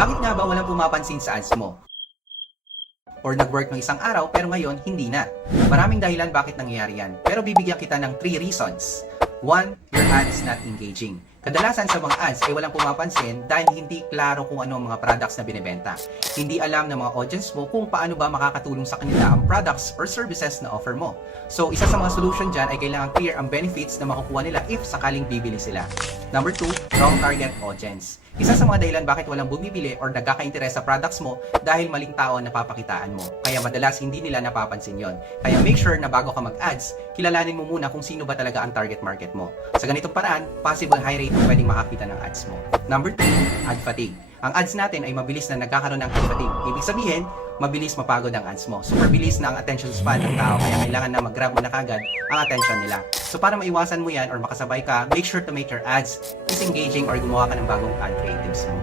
Bakit nga ba walang pumapansin sa ads mo? Or nag-work ng isang araw pero ngayon hindi na? Maraming dahilan bakit nangyayari yan. Pero bibigyan kita ng 3 reasons. 1. Your ad is not engaging. Kadalasan sa mga ads ay walang pumapansin dahil hindi klaro kung ano ang mga products na binibenta. Hindi alam ng mga audience mo kung paano ba makakatulong sa kanila ang products or services na offer mo. So, isa sa mga solution dyan ay kailangan clear ang benefits na makukuha nila if sakaling bibili sila. Number 2, wrong target audience. Isa sa mga dahilan bakit walang bumibili or nagkaka-interest sa products mo dahil maling tao ang napapakitaan mo. Kaya madalas hindi nila napapansin yon. Kaya make sure na bago ka mag-ads, kilalanin mo muna kung sino ba talaga ang target market mo. Sa ganitong paraan, possible high rate ang pwedeng makakita ng ads mo. Number 3, ad fatigue. Ang ads natin ay mabilis na nagkakaroon ng ad fatigue. Ibig sabihin, mabilis mapagod ang ads mo. Super bilis na ang attention span ng tao kaya kailangan na mag-grab mo na kagad ang attention nila. So para maiwasan mo yan or makasabay ka, make sure to make your ads is engaging or gumawa ka ng bagong ad creatives mo.